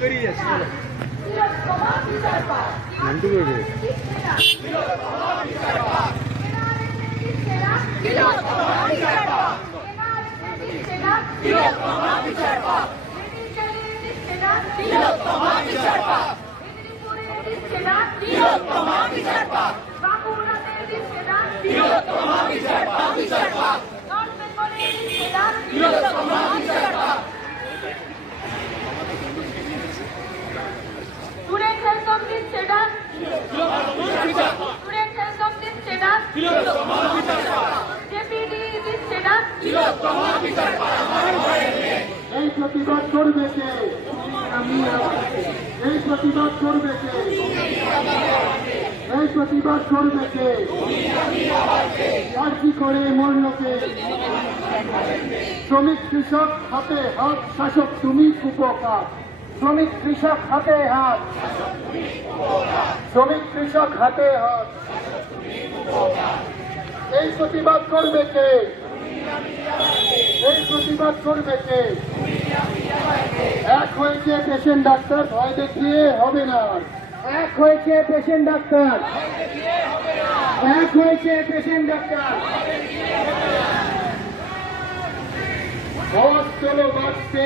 বেরিয়ে যাচ্ছে। Students health of this status. Students health of this status. Deputy this status. এই প্রতিবাদ করবে কে? এই প্রতিবাদ করবে কে? এই প্রতিবাদ করবে কে? আর কি করে মরল কে? শ্রমিক কৃষক হাতে হাত, শাসক তুমি কুপকার। শ্রমিক কৃষক হাতে হাত, শ্রমিক কৃষক হাতে হাত। এই প্রতিবাদ করবে কে? এই প্রতিবাদ করবে কে? এক হয়েছে পেশেন্ট ডাক্তার, ভয় দেখিয়ে হবে না। এক হয়েছে পেশেন্ট ডাক্তার, এক হয়েছে পেশেন্ট ডাক্তার। আওয়াজ তোলো বাঁচতে,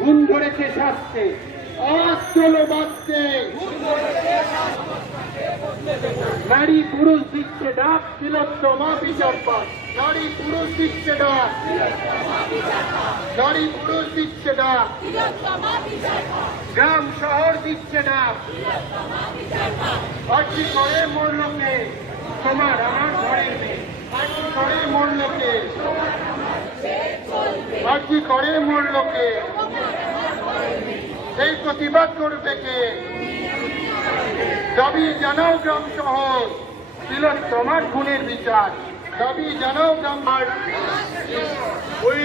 ঘুম ধরেছে শাস্তে। আওয়াজ তোলো বাঁচতে, নারী পুরুষ দিচ্ছে ডাক, তিলোত্তমা বিচার পাক। নারী পুরুষ দিচ্ছে ডাক, নারী পুরুষ দিচ্ছে ডাক, গ্রাম শহর দিচ্ছে ডাক। আজকে করে মরল কে? তোমার আমার ঘরের মেয়ে। আজকে করে মরল কে? আজকে করে মরল কে? এই প্রতিবাদ করবে কে? দাবি জানাও গ্রাম শহর, তিলোত্তমার খুনের বিচার। দাবি জানাও গ্রাম। We